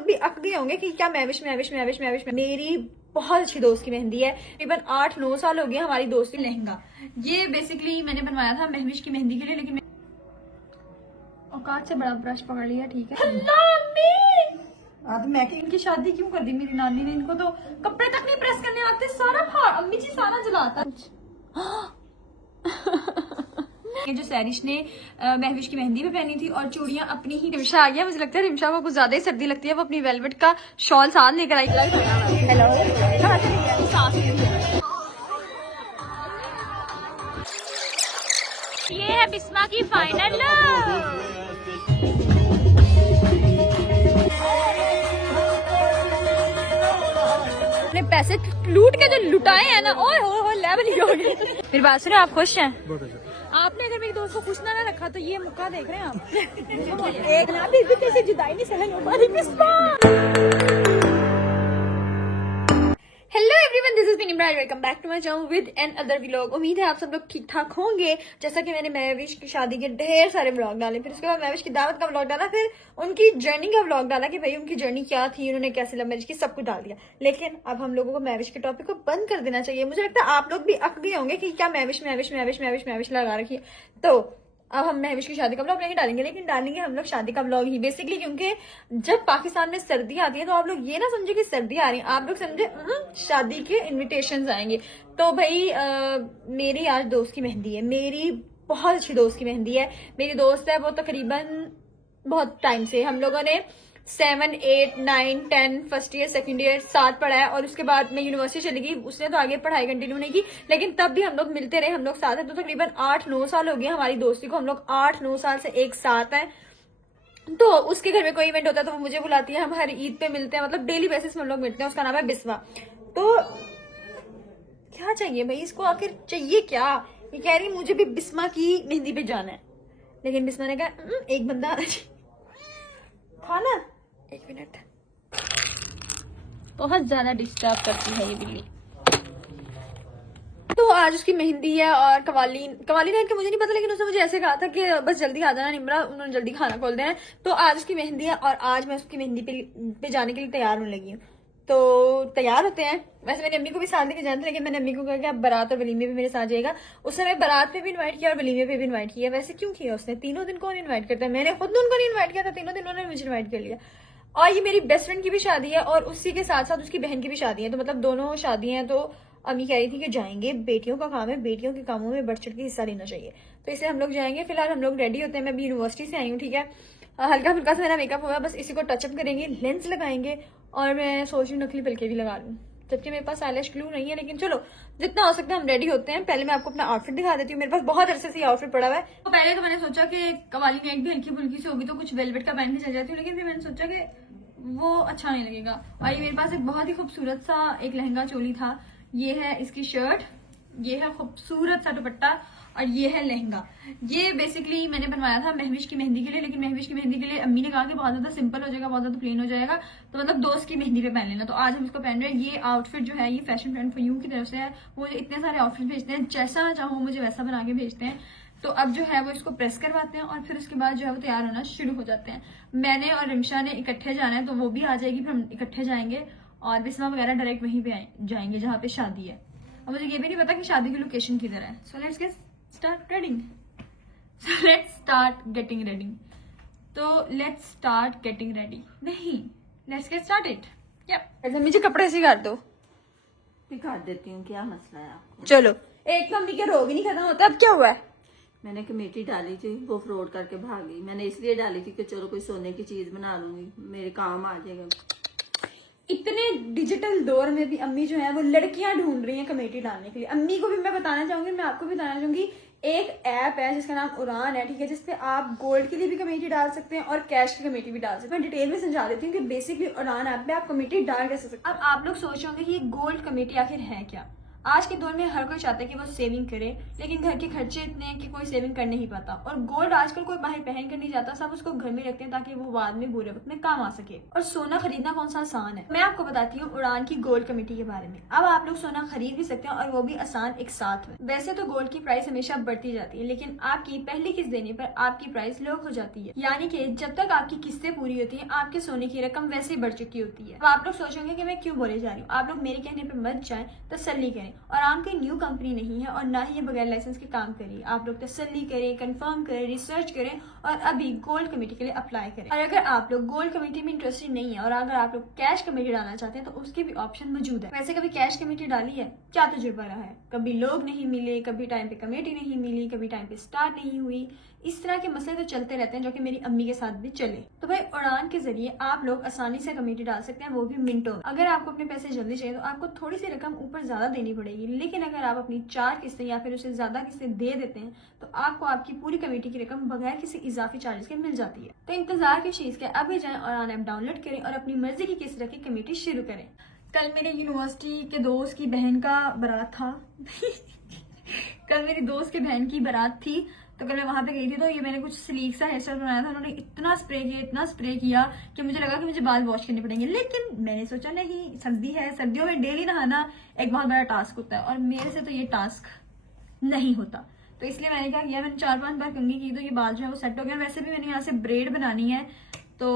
भी अक गए होंगे कि क्या महविश मेरी बहुत अच्छी दोस्त की मेहंदी है। तकरीबन 8-9 साल हो गए हमारी दोस्ती। लहंगा ये बेसिकली मैंने बनवाया था महविश की मेहंदी के लिए, लेकिन औकात से बड़ा ब्रश पकड़ लिया। ठीक है मैं कि इनकी शादी क्यों कर दी मेरी नानी ने, इनको तो कपड़े तक नहीं प्रेस करने आते, सारा अम्मी जी सारा जलाता। ये जो सैरिश ने महविश की मेहंदी पे पहनी थी और चूड़ियां अपनी ही। रिमशा आ गया, मुझे लगता है रिमशा को कुछ ज्यादा ही सर्दी लगती है, वो अपनी वेलवेट का शॉल साथ लेकर आई। हेलो ये है बिस्मा की फाइनल। अपने पैसे लूट के जो लुटाए हैं ना, ओए हो लेवल ही हो गए। मेरी बात सुने, आप खुश हैं? आपने अगर मेरी दोस्त को खुश ना रखा तो ये मुक्का देख रहे हैं आप। एक ना भी कैसे जुदाई नहीं सहन हो पा रही। Hello everyone, this is Imran, welcome back to my channel with another vlog. उम्मीद है आप सब लोग ठीक ठाक होंगे। जैसा कि मैंने महविश की शादी के ढेर सारे व्लॉग डाले, फिर उसके बाद महविश की दावत का व्लॉग डाला, फिर उनकी जर्नी का व्लॉग डाला कि भाई उनकी जर्नी क्या थी, उन्होंने कैसे लव मैरिज की, सब कुछ डाल दिया। लेकिन अब हम लोगों को महविश के टॉपिक को बंद कर देना चाहिए। मुझे लगता है आप लोग भी अक गए होंगे कि क्या महविश लगा रखी है। तो अब हम महविश की शादी का ब्लॉग नहीं डालेंगे, लेकिन डालेंगे हम लोग शादी का ब्लॉग ही बेसिकली, क्योंकि जब पाकिस्तान में सर्दी आती है तो आप लोग ये ना समझे कि सर्दी आ रही है, आप लोग समझे शादी के इनविटेशंस आएंगे। तो भाई मेरी आज दोस्त की मेहंदी है, मेरी बहुत अच्छी दोस्त की मेहंदी है। मेरी दोस्त है वो तकरीबन बहुत टाइम से, हम लोगों ने 7, 8, 9, 10 फर्स्ट ईयर सेकंड ईयर साथ पढ़ा है, और उसके बाद मैं यूनिवर्सिटी चली गई। उसने तो आगे पढ़ाई कंटिन्यू नहीं की, लेकिन तब भी हम लोग मिलते रहे, हम लोग साथ हैं। तो तकरीबन 8-9 साल हो गए हमारी दोस्ती को, हम लोग 8-9 साल से एक साथ हैं। तो उसके घर में कोई इवेंट होता है तो वो मुझे बुलाती है, हम हर ईद पे मिलते हैं, मतलब डेली बेसिस में हम लोग मिलते हैं। उसका नाम है बिस्वा। तो क्या चाहिए भाई इसको, आखिर चाहिए क्या? ये कह रही मुझे भी बिस्मा की मेहंदी पे जाना है, लेकिन बिस्मा ने कहा एक बंदा आना चाहिए था ना। एक मिनट, बहुत ज्यादा डिस्टर्ब करती है ये बिल्ली। तो आज उसकी मेहंदी है और कवाली नाइट का मुझे नहीं पता, लेकिन उसने मुझे ऐसे कहा था कि बस जल्दी आ जाना निमरा, उन्होंने जल्दी खाना खोल देना है। तो आज उसकी मेहंदी है और आज मैं उसकी मेहंदी पे जाने के लिए तैयार होने लगी हूँ। तो तैयार होते हैं। वैसे मैंने अम्मी को भी साथ लेके जाना था, लेकिन मैंने अम्मी को कहा कि आप बारात और वलीमे भी मेरे साथ जाएगा। उसने मैं बारात पे भी इन्वाइट किया और वलीमे पे भी इन्वाइट किया। वैसे क्यों किया उसने? तीनों दिन कौन इन्वाइट करता है? मैंने खुद उनको नहीं इन्वाइट किया था, तीनों दिन उन्होंने मुझे इन्वाइट कर लिया। और ये मेरी बेस्ट फ्रेंड की भी शादी है और उसी के साथ साथ उसकी बहन की भी शादी है, तो मतलब दोनों शादियां हैं। तो अम्मी कह रही थी कि जाएंगे, बेटियों का काम है, बेटियों के कामों में बढ़ चढ़ के हिस्सा लेना चाहिए, तो इसे हम लोग जाएंगे। फिलहाल हम लोग रेडी होते हैं, मैं अभी यूनिवर्सिटी से आई हूँ, ठीक है। हल्का फुल्का सा मेरा मेकअप हुआ, बस इसी को टचअप करेंगे, लेंस लगाएंगे, और मैं सोच रही हूँ नकली पलके भी लगा लूँ, जबकि मेरे पास आईलैश ग्लू नहीं है। लेकिन चलो जितना हो सकता है हम रेडी होते हैं। पहले मैं आपको अपना आउटफिट दिखा देती हूँ, मेरे पास बहुत अरसे से आउटफिट पड़ा हुआ है। तो पहले तो मैंने सोचा कि कवाली नाइट भी हल्की फुल्की से होगी तो कुछ वेलवेट का पहन के चल जाती हूँ, लेकिन फिर मैंने सोचा कि वो अच्छा नहीं लगेगा। और ये मेरे पास एक बहुत ही खूबसूरत सा एक लहंगा चोली था, ये है इसकी शर्ट, ये है खूबसूरत सा दुपट्टा, और ये है लहंगा। ये बेसिकली मैंने बनवाया था महविश की मेहंदी के लिए, लेकिन महविश की मेहंदी के लिए अम्मी ने कहा कि बहुत ज्यादा सिंपल हो जाएगा, बहुत ज्यादा प्लेन हो जाएगा, तो मतलब दोस्त की मेहंदी पे पहन लेना। तो आज हम इसको पहन रहे हैं। ये आउटफिट जो है ये फैशन फ्रेंड फॉर यू की तरफ से है, वो इतने सारे आउटफिट भेजते हैं, जैसा चाहो मुझे वैसा बना के भेजते हैं। तो अब जो है वो इसको प्रेस करवाते हैं और फिर उसके बाद जो है वो तैयार होना शुरू हो जाते हैं। मैंने और रिमशा ने इकट्ठे जाना है, तो वो भी आ जाएगी, फिर हम इकट्ठे जाएंगे, और बिस्मा वगैरह डायरेक्ट वहीं पे जाएंगे जहाँ पे शादी है। और मुझे ये भी नहीं पता कि शादी की लोकेशन किधर है। So let's get start reading, so let's start getting ready. तो लेट्स स्टार्ट गेटिंग रेडी, नहीं लेट्स गेट स्टार्टेड। या मुझे कपड़े से कर दो, दिखा देती हूँ क्या मसला है आपको। चलो। एक तो अम्मी के रोग ही नहीं खत्म होता, अब क्या हुआ है? मैंने कमेटी डाली थी, वो फ्रॉड करके भाग गई। मैंने इसलिए डाली थी कि चलो कोई सोने की चीज बना लूंगी, मेरे काम आ जाएगा। इतने डिजिटल दौर में भी अम्मी जो है वो लड़कियां ढूंढ रही हैं कमेटी डालने के लिए। अम्मी को भी मैं बताना चाहूंगी, मैं आपको भी बताना चाहूंगी, एक ऐप है जिसका नाम उड़ान है, ठीक है, जिसपे आप गोल्ड के लिए भी कमेटी डाल सकते हैं और कैश की कमेटी भी डाल सकते हैं। मैं डिटेल में समझा देती हूँ कि बेसिकली उड़ान ऐप पे आप कमेटी डाल कैसे सकते हैं। अब आप लोग सोच रहे होंगे कि ये गोल्ड कमेटी आखिर है क्या। आज के दौर में हर कोई चाहता है कि वो सेविंग करे, लेकिन घर के खर्चे इतने हैं कि कोई सेविंग कर नहीं पाता। और गोल्ड आजकल कोई बाहर पहन कर नहीं जाता, सब उसको घर में रखते हैं ताकि वो बाद में बुरे वक्त में काम आ सके। और सोना खरीदना कौन सा आसान है, मैं आपको बताती हूँ उड़ान की गोल्ड कमेटी के बारे में। अब आप लोग सोना खरीद भी सकते हैं और वो भी आसान एक साथ में। वैसे तो गोल्ड की प्राइस हमेशा बढ़ती जाती है, लेकिन आपकी पहली किस्त देने पर आपकी प्राइस लो हो जाती है, यानी कि जब तक आपकी किस्तें पूरी होती हैं आपके सोने की रकम वैसे ही बढ़ चुकी होती है। अब आप लोग सोचेंगे कि मैं क्यों बोले जा रही हूँ, आप लोग मेरे कहने पर मत जाएं, तसल्ली करें। और आम कोई न्यू कंपनी नहीं है और ना ही ये बगैर लाइसेंस के काम करिए। आप लोग तसल्ली करें, कंफर्म करें, रिसर्च करें और अभी गोल्ड कमेटी के लिए अप्लाई करें। और अगर आप लोग गोल्ड कमेटी में इंटरेस्टेड नहीं है और अगर आप लोग कैश कमेटी डालना चाहते हैं तो उसके भी ऑप्शन मौजूद है। वैसे कभी कैश कमेटी डाली है, क्या तजुर्बा रहा है? कभी लोग नहीं मिले, कभी टाइम पे कमेटी नहीं मिली, कभी टाइम पे स्टार्ट नहीं हुई। इस तरह के मसले तो चलते रहते हैं, जो कि मेरी अम्मी के साथ भी चले। तो भाई उड़ान के जरिए आप लोग आसानी से कमेटी डाल सकते हैं, वो भी मिनटों में। अगर आपको अपने पैसे जल्दी चाहिए तो आपको थोड़ी सी रकम ऊपर ज्यादा देनी पड़ेगी, लेकिन अगर आप अपनी 4 किस्तें या फिर उससे ज्यादा किस्तें दे देते हैं तो आपको आपकी पूरी कमेटी की रकम बगैर किसी इजाफी चार्जेस के मिल जाती है। तो इंतजार की चीज के अभी जाएं उड़ान ऐप डाउनलोड करें और अपनी मर्जी की किस्त रख के कमेटी शुरू करें। कल मेरे यूनिवर्सिटी के दोस्त की बहन का बारात था कल मेरी दोस्त की बहन की बारात थी, तो कल मैं वहां पे गई थी। तो ये मैंने कुछ स्लीक सा हेयर स्टाइल बनाया था, उन्होंने इतना स्प्रे किया कि मुझे लगा कि मुझे बाल वॉश करने पड़ेंगे, लेकिन मैंने सोचा नहीं, सर्दी है, सर्दियों में डेली नहाना एक बहुत बड़ा टास्क होता है और मेरे से तो ये टास्क नहीं होता। तो इसलिए मैंने क्या किया, मैंने 4-5 बार कंघी की तो ये बाल जो है वो सेट हो गया। वैसे भी मैंने यहाँ से ब्रेड बनानी है तो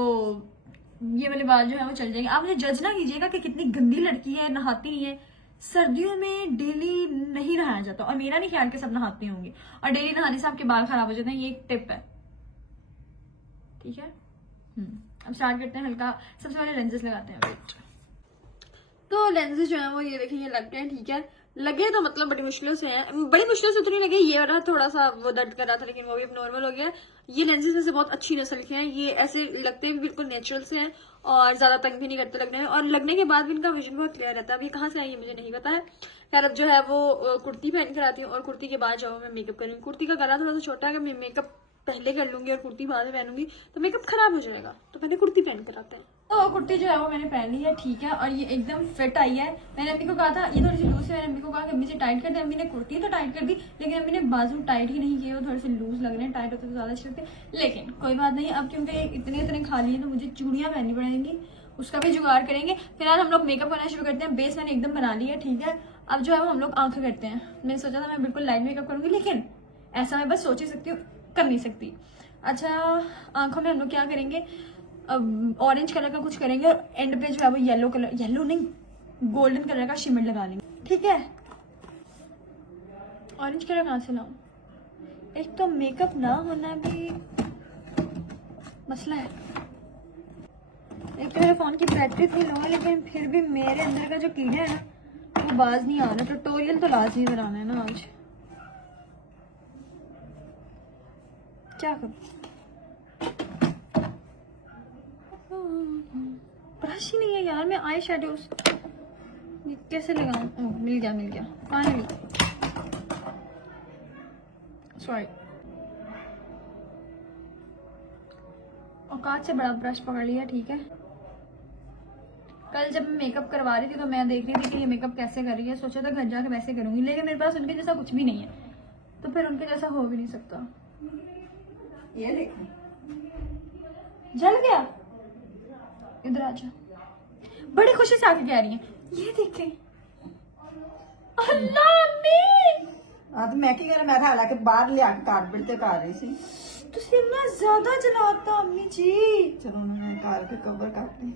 ये वाले बाल जो है वो चल जाएंगे। आप मुझे जज ना कीजिएगा कि कितनी गंदी लड़की है, नहाती नहीं है। सर्दियों में डेली नहीं नहाया जाता और मेरा नहीं ख्याल कि सब नहाते होंगे, और डेली नहाने से आपके बाल खराब हो जाते हैं, ये एक टिप है, ठीक है। अब स्टार्ट करते हैं। हल्का सबसे पहले लेंसेज लगाते हैं। वेट, तो लेंसेज जो है वो ये देखिए, ये लगते हैं, ठीक है। लगे तो मतलब बड़ी मुश्किलों से हैं, बड़ी मुश्किलों से तो नहीं लगे, ये वाला थोड़ा सा वो दर्द कर रहा था लेकिन वो भी अब नॉर्मल हो गया। ये लेंसेज में से बहुत अच्छी नस्ल के हैं, ये ऐसे लगते भी बिल्कुल नेचुरल से हैं और ज्यादा तंग भी नहीं करते लगने में, और लगने के बाद भी इनका विजन बहुत क्लियर रहता है। अब ये कहाँ से आई है मुझे नहीं पता है। खैर अब जो है वो कुर्ती पहन कर आती हूँ और कुर्ती के बाद जो है मैं मेकअप करूँगी। कुर्ती का गला थोड़ा सा छोटा है, मैं मेकअप पहले कर लूंगी और कुर्ती बाद में पहनूंगी तो मेकअप खराब हो जाएगा, तो पहले कुर्ती पहन कर आते हैं। तो कुर्ती जो है वो मैंने पहन ली है, ठीक है, और ये एकदम फिट आई है। मैंने अम्मी को कहा था ये थोड़ी सी लूज है, मैंने अम्मी को कहा कि अम्मी से टाइट कर दे। अम्मी ने कुर्ती तो टाइट कर दी, लेकिन अम्मी ने बाजू टाइट ही नहीं किए, वो थोड़े से लूज लग रहे हैं, टाइट होते तो ज्यादा अच्छे लगते। लेकिन कोई बात नहीं, अब क्योंकि इतने खा लिए तो मुझे चूड़ियां पहननी पड़ेंगी, उसका भी जुगाड़ करेंगे। फिलहाल हम लोग मेकअप करना शुरू करते हैं। बेस मैंने एकदम बना लिया, ठीक है। अब जो है वो हम लोग आंखें करते हैं। मैंने सोचा था मैं बिल्कुल लाइट मेकअप करूंगी, लेकिन ऐसा मैं बस सोच ही सकती हूँ, कर नहीं सकती। अच्छा, आंखों में हम लोग क्या करेंगे, ऑरेंज कलर का कुछ करेंगे और एंड पे जो है वो येलो कलर, येलो नहीं, गोल्डन कलर का शिमर लगा लेंगे, ठीक है। ऑरेंज कलर कहाँ से लाऊं? एक तो मेकअप ना होना भी मसला है, एक तो मेरे फोन की बैटरी इतनी लो है, लेकिन फिर भी मेरे अंदर का जो कीड़ा है ना वो बाज नहीं आ रहा। ट्यूटोरियल तो लाजमी बनाना है ना आज, क्या करूं? ब्रश ही नहीं है यार, मैं आई शेडोज कैसे लगाऊं? मिल गया फाइनली, सॉरी। औकात से बड़ा ब्रश पकड़ लिया, ठीक है। कल जब मैं मेकअप करवा रही थी तो मैं देख रही थी कि ये मेकअप कैसे कर रही है, सोचा था घर जाके वैसे करूंगी, लेकिन मेरे पास उनके जैसा कुछ भी नहीं है, तो फिर उनके जैसा हो भी नहीं सकता। ये देखो जल गया, इधर आजा, बड़ी खुशी से आके कह रही है, ये देखे। अल्लाह अम्मी, तो मैं की करा, मैं तो हालांकि बाहर लिया के कारपेट ते कर रही सी। तुसी इतना ज्यादा जलाता अम्मी जी। चलो ना मैं कार के कवर करती।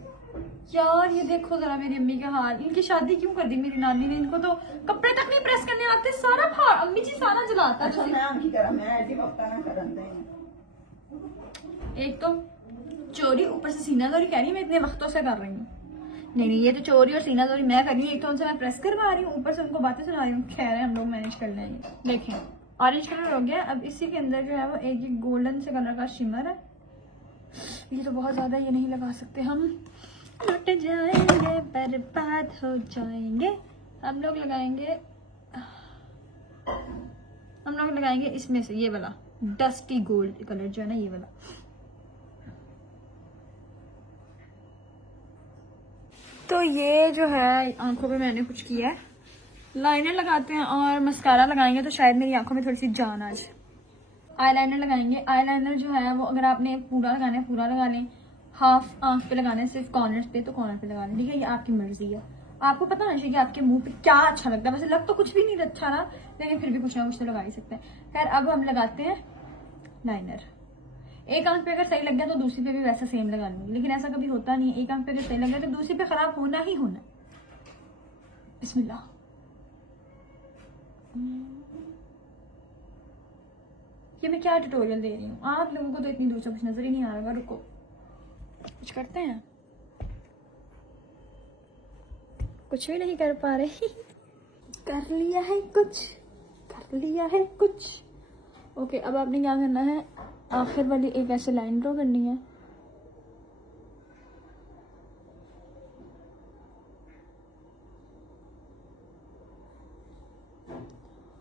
यार ये देखो जरा मेरी अम्मी का हाल, इनकी शादी क्यों कर दी मेरी नानी ने, इनको तो कपड़े तक नहीं प्रेस करने आते, सारा फाड़ अम्मी जी सारा जलाता। अच्छा मैं की करा, मैं ऐसी वक्त ना करन दे। एक तो चोरी, ऊपर से सीनाजोरी कह रही है मैं इतने वक्तों से कर रही हूँ। नहीं, ये तो चोरी और सीनाजोरी मैं कर रही हूँ, एक तो उनसे मैं प्रेस करवा रही हूँ, ऊपर से उनको बातें सुना रही हूँ। खैर है, हम लोग मैनेज कर लेंगे। देखें ऑरेंज कलर हो गया, अब इसी के अंदर जो है वो एक गोल्डन से कलर का शिमर है। ये तो बहुत ज्यादा, ये नहीं लगा सकते हम, लुट जाएंगे, बर्बाद हो जाएंगे। हम लोग लगाएंगे इसमें से ये वाला डस्टी गोल्ड कलर जो है ना, ये वाला। तो ये जो है आंखों पे मैंने कुछ किया है, लाइनर लगाते हैं और मस्कारा लगाएंगे तो शायद मेरी आंखों में थोड़ी सी जान आ जाए। आईलाइनर लगाएंगे। आईलाइनर जो है वो अगर आपने पूरा लगाना है पूरा लगा लें, हाफ आंख पे लगाना है सिर्फ कॉर्नर पे तो कॉर्नर पे लगा लें, ठीक है। ये आपकी मर्जी है, आपको पता होना चाहिए कि आपके मुंह पे क्या अच्छा लगता है। वैसे लग तो कुछ भी नहीं अच्छा ना, लेकिन फिर भी कुछ ना कुछ तो लगा ही सकते हैं। खैर अब हम लगाते हैं लाइनर। एक आंख पे अगर सही लग गया तो दूसरी पे भी वैसा सेम लगा लूंगी, लेकिन ऐसा कभी होता नहीं है। एक आंख पे अगर सही लग गया तो दूसरी पे खराब होना ही होना। बिस्मिल्लाह। ये मैं क्या ट्यूटोरियल दे रही हूँ, आप लोगों को तो इतनी दूर से कुछ नजर ही नहीं आ रहा। रुको कुछ करते हैं, कुछ भी नहीं कर पा रहे। कर लिया है कुछ, कर लिया है कुछ। ओके अब आपने क्या करना है, आखिर वाली एक ऐसे लाइन ड्रॉ करनी है।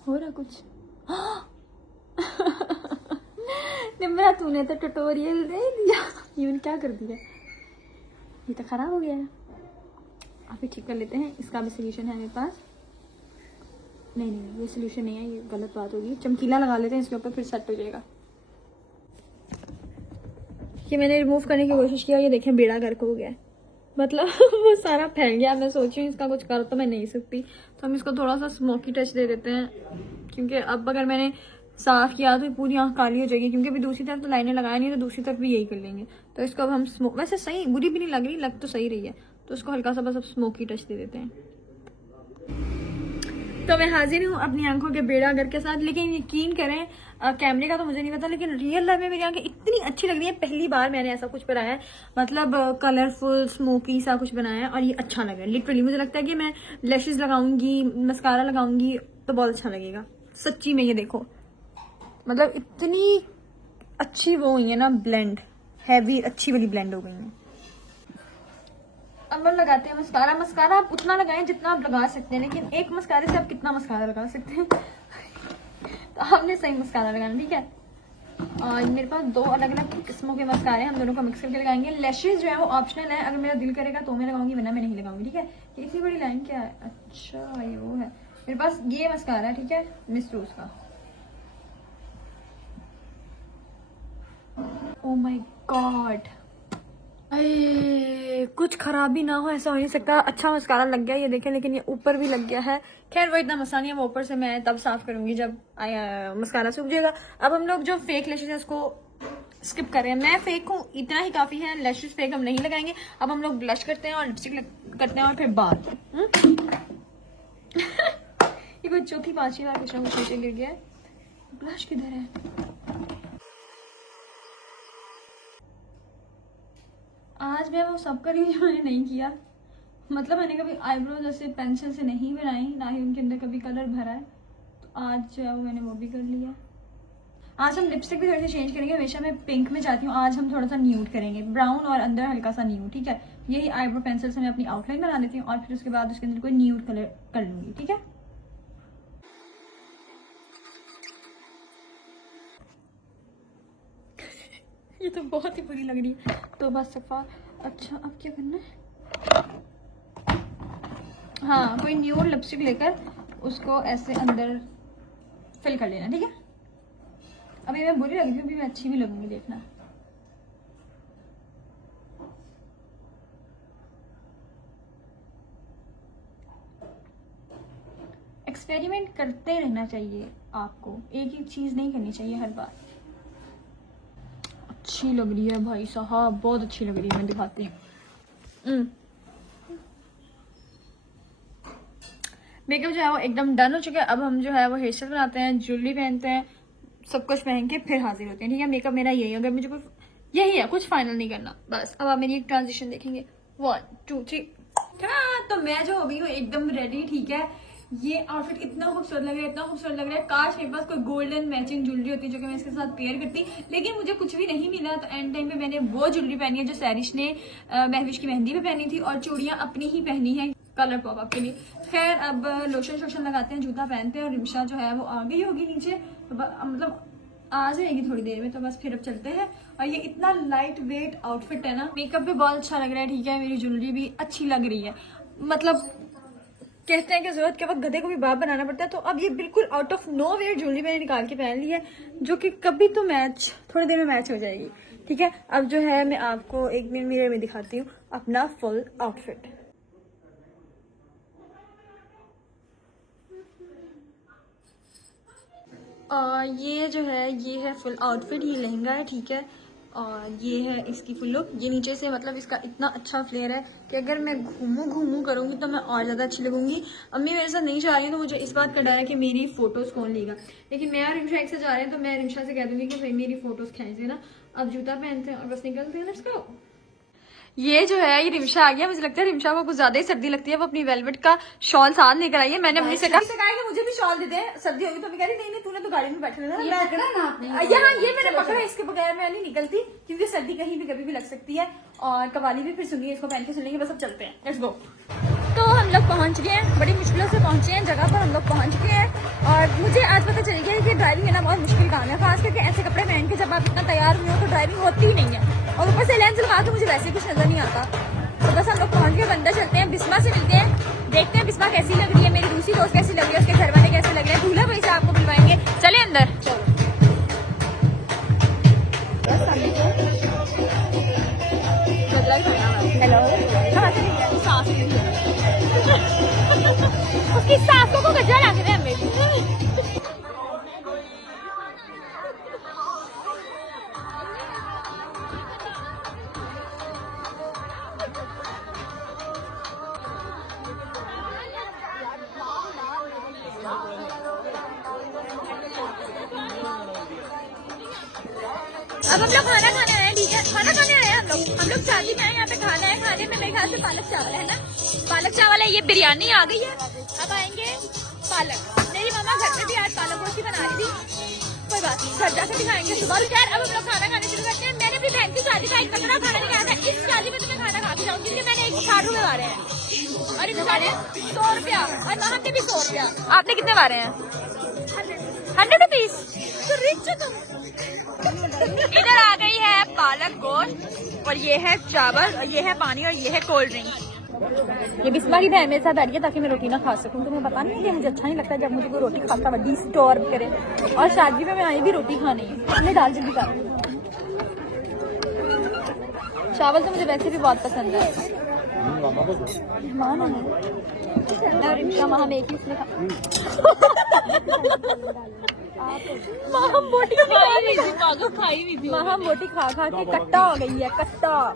हो रहा कुछ। निम्रा तूने तो ट्यूटोरियल दे दिया। ये मैंने क्या कर दिया, ये तो खराब हो गया है। अभी ठीक कर लेते हैं, इसका भी सोल्यूशन है मेरे पास। नहीं नहीं ये सोल्यूशन नहीं है, ये गलत बात होगी। चमकीला लगा लेते हैं इसके ऊपर, फिर सेट हो जाएगा। ये मैंने रिमूव करने की कोशिश किया, ये देखें बेड़ा गर्क हो गया है। मतलब वो सारा फैल गया। मैं सोच रही हूँ इसका कुछ कर तो मैं नहीं सकती, तो हम इसको थोड़ा सा स्मोकी टच दे देते हैं, क्योंकि अब अगर मैंने साफ किया तो पूरी आंख काली हो जाएगी। क्योंकि अभी दूसरी तरफ तो लाइनें लगाया नहीं, तो दूसरी तरफ भी यही कर लेंगे। तो इसको अब हम वैसे सही बुरी भी नहीं लग रही, लग तो सही रही है, तो उसको हल्का सा बस अब स्मोकी टच दे देते हैं। तो मैं हाजिर हूँ अपनी आंखों के बेड़ा घर के साथ। लेकिन यकीन करें कैमरे का तो मुझे नहीं पता, लेकिन रियल लाइफ में मेरी आंखें इतनी अच्छी लग रही है। पहली बार मैंने ऐसा कुछ बनाया है, मतलब कलरफुल स्मोकी सा कुछ बनाया है और ये अच्छा लग रहा है। लिटरली मुझे लगता है कि मैं लैशेस लगाऊंगी, मस्कारा लगाऊंगी तो बहुत अच्छा लगेगा सच्ची में। ये देखो मतलब इतनी अच्छी वो हुई है ना, ब्लेंड हैवी अच्छी वाली ब्लेंड हो गई है। अब हम लगाते हैं मस्कारा। मस्कारा आप उतना लगाएं जितना आप लगा सकते हैं, लेकिन एक मस्कारे से आप कितना मस्कारा लगा सकते हैं। तो आपने सही मस्कारा लगाना, ठीक है। और मेरे पास दो अलग अलग किस्मों के मस्कारे हैं, हम दोनों को मिक्स करके लगाएंगे। लैशेज जो है वो ऑप्शनल है, अगर मेरा दिल करेगा तो मैं लगाऊंगी, वरना मैं नहीं लगाऊंगी, ठीक है। ये इतनी बड़ी लाइन क्या है, अच्छा ये वो है। मेरे पास ये मस्कारा है, ठीक है, मिस रोज का। ओ माय गॉड, कुछ खराबी ना हो, ऐसा हो नहीं सकता। अच्छा मस्कारा लग गया ये देखें, लेकिन ये ऊपर भी लग गया है। खैर वो इतना मसा नहीं है, वो ऊपर से मैं तब साफ करूंगी जब मस्कारा सूख जाएगा। अब हम लोग जो फेक लैशेज है उसको स्किप कर रहे हैं। मैं फेक हूँ इतना ही काफी है, लैशेज फेक हम नहीं लगाएंगे। अब हम लोग ब्लश करते हैं और लिपस्टिक करते हैं और फिर बाल। ये कोई चौथी पांचवी बार कुछ ना कुछ नीचे गिर गया है। ब्लश किधर है? आज मैं वो सब कर रही हूँ जो मैंने नहीं किया। मतलब मैंने कभी आईब्रोज ऐसे पेंसिल से नहीं बनाई, ना ही उनके अंदर कभी कलर भरा है, तो आज जो है वो मैंने वो भी कर लिया। आज हम लिपस्टिक भी थोड़ी सी चेंज करेंगे। हमेशा मैं पिंक में जाती हूँ, आज हम थोड़ा सा न्यूड करेंगे, ब्राउन और अंदर हल्का सा न्यूड, ठीक है। यही आईब्रो पेंसिल से मैं अपनी आउटलाइन बना लेती हूँ और फिर उसके बाद उसके अंदर कोई न्यूड कलर कर लूंगी, ठीक है। ये तो बहुत ही बुरी लग रही है, तो बस सफा। अच्छा अब क्या करना है, हाँ कोई न्यूड लिपस्टिक लेकर उसको ऐसे अंदर फिल कर लेना, ठीक है। अभी मैं बुरी लग रही हूँ, अभी मैं अच्छी भी लगूंगी, देखना। एक्सपेरिमेंट करते रहना चाहिए आपको, एक ही चीज नहीं करनी चाहिए हर बार। अच्छी लग रही है भाई साहब, बहुत अच्छी लग रही है, मैं दिखाती हूँ। मेकअप जो है वो एकदम डन हो चुका है। अब हम जो है वो हेयर स्टाइल बनाते हैं, ज्वेलरी पहनते हैं, सब कुछ पहन के फिर हाजिर होते हैं, ठीक है। मेकअप मेरा यही है, अगर मुझे कोई यही है, कुछ फाइनल नहीं करना बस। अब आप मेरी एक ट्रांजिशन देखेंगे, 1 2 3। तो मैं जो हो गई हूँ एकदम रेडी, ठीक है। ये आउटफिट इतना खूबसूरत लग रहा है, इतना खूबसूरत लग रहा है। काश मेरे पास कोई गोल्डन मैचिंग ज्वेलरी होती जो कि मैं इसके साथ पेयर करती, लेकिन मुझे कुछ भी नहीं मिला। तो एंड टाइम पे मैंने वो ज्वेलरी पहनी है जो सैरिश ने महविश की मेहंदी पे पहनी थी, और चूड़ियां अपनी ही पहनी है कलर पॉप अप के लिए। खैर अब लोशन शोशन लगाते हैं, जूता पहनते हैं, और रिमशा जो है वो आ गई होगी नीचे, तो मतलब आ जाएगी थोड़ी देर में, तो बस फिर अब चलते हैं। और ये इतना लाइट वेट आउटफिट है ना, मेकअप भी बहुत अच्छा लग रहा है, ठीक है। मेरी ज्वेलरी भी अच्छी लग रही है, मतलब कहते हैं कि जरूरत के वक्त गधे को भी बाप बनाना पड़ता है, तो अब ये बिल्कुल out of nowhere jewellery मैंने निकाल के पहन ली है, जो कि कभी तो मैच, थोड़ी देर में मैच हो जाएगी। ठीक है, अब जो है मैं आपको एक मिनट में दिखाती हूँ अपना फुल आउटफिट। ये जो है ये है फुल आउटफिट, ये लहंगा है, ठीक है, और ये है इसकी फुल लुक। ये नीचे से मतलब इसका इतना अच्छा फ्लेयर है कि अगर मैं घूमू करूँगी तो मैं और ज़्यादा अच्छी लगूंगी। अम्मी मेरे साथ नहीं जा रही है तो मुझे इस बात का डर है कि मेरी फ़ोटोज़ कौन लेगा, लेकिन मैं और रिमशा एक से जा रहे हैं तो मैं रिमशा से कह दूँगी कि भाई मेरी फ़ोटोज़ खींच देना। अब जूता पहनते हैं और बस निकलते हैं, लेट्स गो। ये जो है ये रिमशा आ गया, मुझे लगता है रिमशा को कुछ ज्यादा ही सर्दी लगती है, वो अपनी वेलवेट का शॉल साथ लेकर आई है। मैंने अपनी से कहा कि मुझे भी शॉल दे दे, सर्दी होगी तो मैं कह रही नहीं तूने तो गाड़ी में बैठे रहना। ये पकड़ा ना आपने? यहाँ ये मैंने पकड़ा, इसके बगैर मैं नहीं निकलती क्योंकि सर्दी कहीं भी कभी भी लग सकती है, और कवाली भी फिर सुनिए, इसको पहन के सुनेंगे। बस अब चलते हैं, लेट्स गो। तो हम लोग पहुंच गए हैं, बड़ी मुश्किलों से पहुंचे हैं जगह पर, हम लोग पहुंच गए हैं। और मुझे आज पता चल गया है कि ड्राइविंग है ना बहुत मुश्किल काम है, खास करके ऐसे कपड़े पहन के जब आप इतना तैयार हुए हो तो ड्राइविंग होती ही नहीं है, और ऊपर से लेंस लगा के मुझे वैसे ही कुछ नजर नहीं आता। तो बस हम लोग पहुंच गए, अंदर चलते हैं, बिस्मा से मिलते हैं, देखते हैं बिस्मा कैसी लग रही है, मेरी दूसरी दोस्त कैसी लग रही है, उसके घर वाले कैसे लग रहे हैं, दूल्हा भाई से आपको मिलवाएंगे। चले अंदर, हेलो, उसकी सासों को गज्जा ला के हमें। अब हम लोग खाना खाने आए हैं, ठीक है, खाना खाने आए हैं हम लोग शादी में आए, यहाँ पे खाना है, खाने में मेरे ख्याल से पालक चावल है ना, पालक चावल है, ये बिरयानी आ गई है। अब आएंगे पालक, मेरी मामा घर पे भी आज पालक रोटी बना रही थी, कोई बात नहीं, घर जाकर भी खाएंगे सुबह भी। खैर अब हम लोग खाना खाने शुरू करते हैं। मैंने अपनी बहन की शादी का एक कटोरा खाना नहीं खाया था, इस शादी में तो मैं खाना खा के जाऊंगी, क्योंकि मैंने 160 रुपए मारे हैं और इन साढ़े 100 रुपया, और मामा ने भी 100 रुपया। आपने कितने मारे हैं? 100 रुपीज। तो रिच हो तुम। इधर आ गई है पालक गोश्त, और ये है चावल, और ये है पानी, और ये है कोल्ड ड्रिंक। ये बिस्मा की बहन मेरे साथ बैठ गया ताकि मैं रोटी ना खा सकूं, तो मुझे पता नहीं है कि मुझे अच्छा नहीं लगता जब मुझे कोई रोटी खाता बड़ी स्टोर करे, और शादी में मैं आई भी रोटी खानी है। हमने दाल जल्दी कर, चावल तो मुझे वैसे भी बहुत पसंद है। मेहमान है रिमशा, वहाँ में एक ही उसने बोटी बोटी खा खा के कट्टा हो गई है, कट्टा।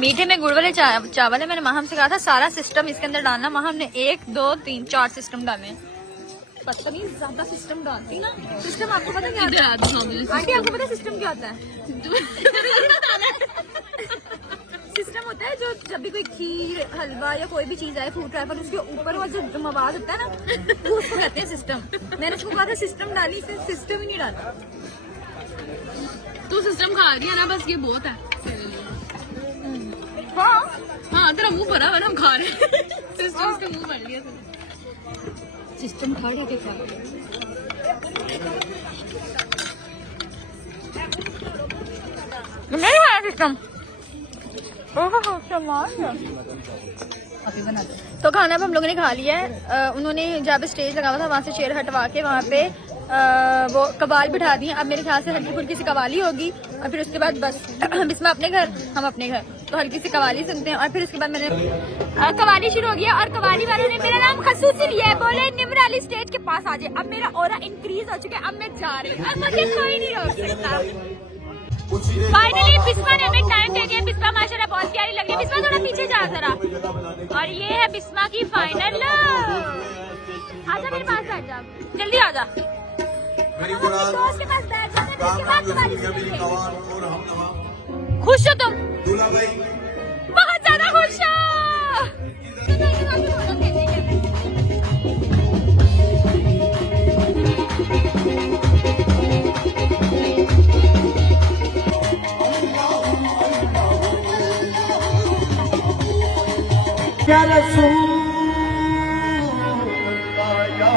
मीठे में गुड़ वाले चावल है, मैंने माहम से कहा था सारा सिस्टम इसके अंदर डालना। माहम ने 1 2 3 4 सिस्टम डाले, पता नहीं ज्यादा सिस्टम डालती ना। सिस्टम आपको पता क्या होता है आंटी, आपको पता सिस्टम क्या होता है? सिस्टम होता है जो जब भी कोई खीर हलवा या कोई भी चीज आए फ्रूट ट्राइफल, उसके ऊपर वो जो मवाद होता है ना, वो उसको कहते हैं सिस्टम। मैंने उसको कहा था सिस्टम डाली, फिर सिस्टम ही नहीं डाला। तू सिस्टम खा रही है ना, बस ये बहुत है। हाँ तेरा मुंह भरा हुआ, हम खा रहे हैं। सिस्टम उसका मुंह भर लिया तूने। सिस्टम खा रहे थे क्या? नहीं खाया सिस्टम। तो खाना अब हम लोगों ने खा लिया है। उन्होंने जहाँ पे स्टेज लगा हुआ था वहाँ से चेयर हटवा के वहाँ पे वो कवाल बिठा दिए। अब मेरे ख्याल से हल्की फुल्की सी कवाली होगी, और फिर उसके बाद बस बिस्मा अपने घर, हम अपने घर, तो हल्की सी कवाली सुनते हैं। और फिर उसके बाद मैंने कवाली शुरू हो गया, और कवाली वालों ने मेरा नाम खसूसी लिया है, बोले निम्र अली स्टेज के पास आ जाए। अब मेरा ऑरा इंक्रीज हो चुका है, अब मैं जा रही हूँ, अब मुझे कोई नहीं रोक सकता। फाइनली बिस्मा ने हमें टाइम दे दिया। बिस्मा माशाल्लाह बहुत प्यारी लग रही है। बिस्मा थोड़ा पीछे जा जरा। और ये है बिस्मा की फाइनल। आजा मेरे पास बैठ जा, जल्दी आजा। दोस्त के पास बैठ जा, उसके बाद कवाली सुनेंगे। खुश हो तुम? बहुत ज्यादा खुश हो। क्या रसूल या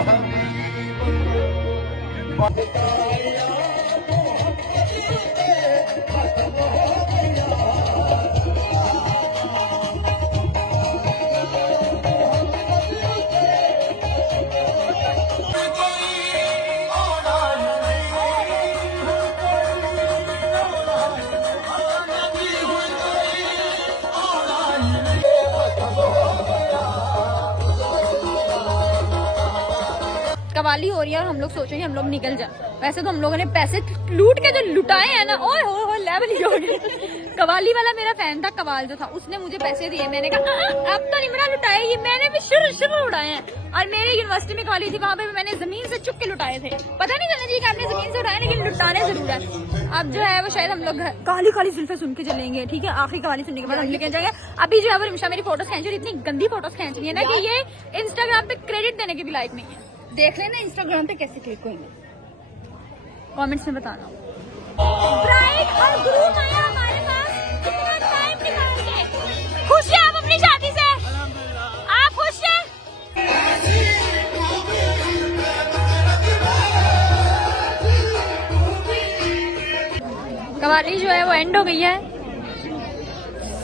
कवाली हो रही है और हम लोग सोच रहे हैं हम लोग निकल जाए। वैसे तो हम लोगों ने पैसे लूट के जो लुटाए हैं ना, ओए हो लेवल ही हो गया। कवाली वाला मेरा फैन था, कवाल जो था, उसने मुझे पैसे दिए। मैंने कहा अब तो निमरा लुटाए, ये मैंने भी शुरू उड़ाए हैं। और मेरे यूनिवर्सिटी में कवाली थी, वहाँ पे मैंने जमीन से चुप के लुटाए थे। पता नहीं चलना चाहिए कि आपने जमीन से उठाए, लेकिन लुटाने जरूर है। अब जो है वो शायद हम लोग काली काली जुल्फे सुन के चलेंगे, ठीक है। आखिरी कवाली सुनने के बाद हम लेके जाएंगे। अभी जो है वो रिमशा मेरी फोटोज खींच रही, इतनी गंदी फोटोज खींच रही है ना कि ये इंस्टाग्राम पे क्रेडिट देने के भी लायक नहीं है। देख लेना इंस्टाग्राम पे कैसे क्लिक होंगे, कमेंट्स में बताना। ब्राइड और ग्रूम आया हमारे पास, कितना टाइम निकाल के। खुश हैं आप अपनी शादी से? आप खुश हैं? कवाली जो है वो एंड हो गई है,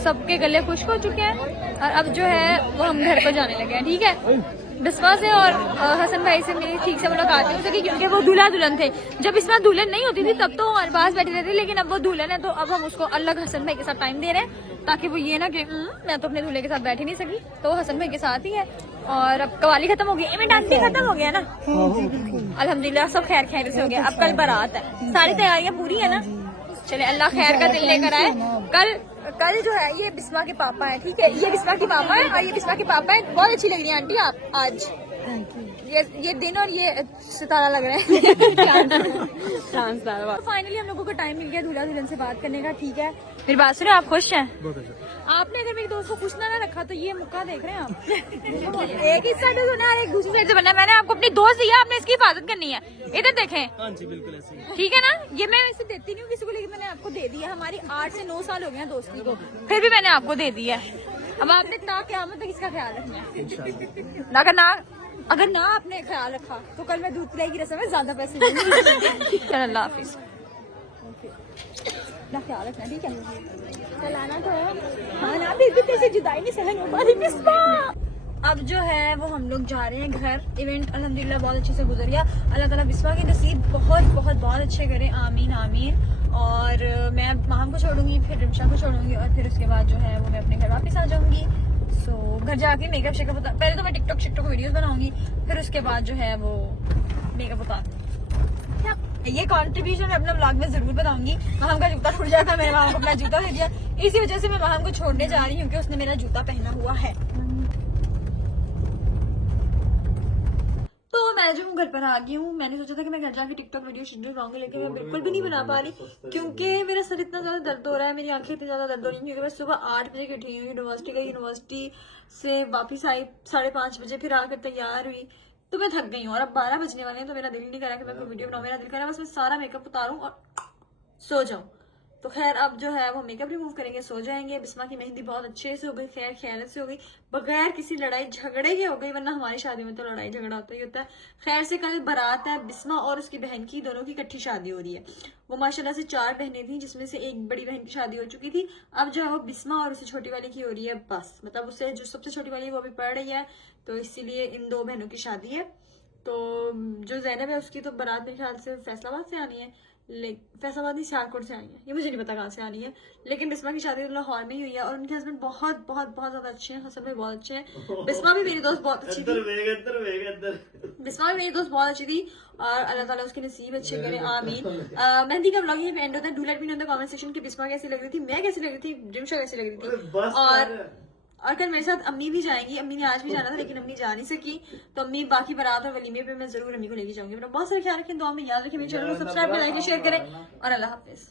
सबके गले खुश्क हो चुके हैं और अब जो है वो हम घर को जाने लगे हैं, ठीक है। बिस्वा से और हसन भाई से मेरी ठीक से मुलाकात नहीं हो सकी क्योंकि वो दूल्हा दुल्हन थे। जब इसमें दुल्हन नहीं होती थी तब तो हमारे पास बैठी रहती थी, लेकिन अब वो दुल्हन है तो अब हम उसको अलग हसन भाई के साथ टाइम दे रहे हैं ताकि वो ये ना कि मैं तो अपने दूल्हे के साथ बैठी नहीं सकी, तो वो हसन भाई के साथ ही है। और अब कवाली खत्म हो गई, इवेंट आज भी खत्म हो गया ना, अल्हम्दुलिल्लाह सब खैर खैर से हो गया। अब कल बारात है, सारी तैयारियां पूरी है ना। चले अल्लाह खैर का दिन लेकर आए। कल जो है ये बिस्मा के पापा है, ठीक है। ये बिस्मा की मामा है और ये बिस्मा के पापा है। बहुत अच्छी लग रही है आंटी आप आज, ये दिन और ये सितारा लग रहा है। तो फाइनली हम लोगों को टाइम मिल गया दूल्हा दुल्हन से बात करने का, ठीक है। मेरी बात सुनो, आप खुश हैं? आपने अगर मेरे दोस्त को खुश ना रखा तो ये मुक्का देख रहे हैं आप। एक ही साइड से सुना और एक दूसरी साइड से बनना। मैंने आपको अपनी दोस्त दिया, आपने इसकी हिफाजत करनी है। इधर देखें, हाँ जी बिल्कुल ऐसे, ठीक है ना। ये मैं वैसे देती नहीं हूँ किसी को, लेकिन मैंने आपको दे दिया। हमारी 8 से 9 साल हो गए हैं दोस्ती को, फिर भी मैंने आपको दे दिया है। अब आपने ता क़यामत तक इसका ख्याल रखना है। अगर ना आपने ख्याल रखा तो कल मैं दूध पिलाई की रस्म में ज्यादा पैसे दूंगी। चल अल्लाह हाफिज, ना ख्याल रखना, ठीक है। चलाना तो हाँ ना, फिर भी कैसे जुदाई नहीं सहन हो पा रही। अब जो है वो हम लोग जा रहे हैं घर। इवेंट अल्हम्दुलिल्लाह बहुत अच्छे से गुजर गया। अल्लाह ताला बिस्वा के नसीब बहुत बहुत बहुत अच्छे करे, आमीन आमीन। और मैं माहम को छोड़ूंगी, फिर रिमशा को छोड़ूंगी और फिर उसके बाद जो है वो मैं अपने घर वापस आ जाऊंगी। सो घर जाके मेकअप शेकअप होता, पहले तो मैं टिकटॉक वीडियोस बनाऊंगी, फिर उसके बाद जो है वो मेकअप उतारूंगी। ये कंट्रीब्यूशन मैं अपना ब्लॉग में जरूर बताऊंगी। माहम का जूता टूट जाता, मैंने माहम को अपना जूता दे दिया, इसी वजह से मैं माहम को छोड़ने जा रही हूँ क्योंकि उसने मेरा जूता पहना हुआ है। तो मैं जो हूँ घर पर आ गई हूँ। मैंने सोचा था कि मैं घर जाके टिकटॉक वीडियो शेड्यूल बनाऊंगी, लेकिन मैं बिल्कुल भी नहीं बना पा रही क्योंकि मेरा सर इतना ज्यादा दर्द हो रहा है, मेरी आंखें इतनी ज्यादा दर्द हो रही है क्योंकि मैं सुबह 8 बजे की उठी हूँ, यूनिवर्सिटी से वापस आई 5:30 बजे, फिर आकर तैयार हुई तो मैं थक गई हूँ। और अब 12 बजने वाले हैं तो मेरा दिल नहीं कर रहा कि मैं कोई वीडियो बनाऊँ। मेरा दिल कर रहा है बस मैं सारा मेकअप उतारूँ और सो जाऊँ। तो खैर अब जो है वो मेकअप रिमूव करेंगे, सो जाएंगे। बिस्मा की मेहंदी बहुत अच्छे से हो गई, खैर खैरत से हो गई, बगैर किसी लड़ाई झगड़े के हो गई, वरना हमारी शादी में तो लड़ाई झगड़ा होता ही होता है। खैर से कल बारात है, बिस्मा और उसकी बहन की, दोनों की इकट्ठी शादी हो रही है। वो माशाल्लाह से 4 बहनें थी जिसमें से एक बड़ी बहन की शादी हो चुकी थी। अब जो है वो बिस्मा और उससे छोटी वाली की हो रही है, बस मतलब उससे जो सबसे छोटी वाली है वो अभी पढ़ रही है, तो इसीलिए इन 2 बहनों की शादी है। तो जो ज़ैनब है उसकी तो बारात मेरे ख्याल से फैसलाबाद से आनी है, फैसलाबाद नहीं सियालकोट से आई है, ये मुझे नहीं पता कहाँ से आनी है। लेकिन बिस्मा की शादी लाहौर में ही हुई है और उनके हस्बैंड बहुत बहुत बहुत ज्यादा अच्छे हैं, हसन भी बहुत अच्छे हैं। बिस्मा भी मेरी दोस्त बहुत अच्छी थी, बिस्मा भी मेरी दोस्त बहुत अच्छी थी और अल्लाह ताला उसके नसीब अच्छे करे, आमीन। मेहंदी का व्लॉग यहीं पे एंड होता है। Do let me know in the comment section कि बिस्मा कैसी लग रही थी, मैं कैसी लग रही थी, रिमशा कैसी लग रही थी। और कल मेरे साथ अम्मी भी जाएंगी। अम्मी ने आज भी जाना था लेकिन अम्मी जा नहीं सकी, तो अम्मी बाकी बारात और वलीमे पे मैं जरूर अम्मी को लेके जाऊंगी। मेरा बहुत सारा ख्याल रखें, दुआ में याद रखें, मेरे चैनल को सब्सक्राइब करें, लाइक शेयर करें और अल्लाह हाफिज।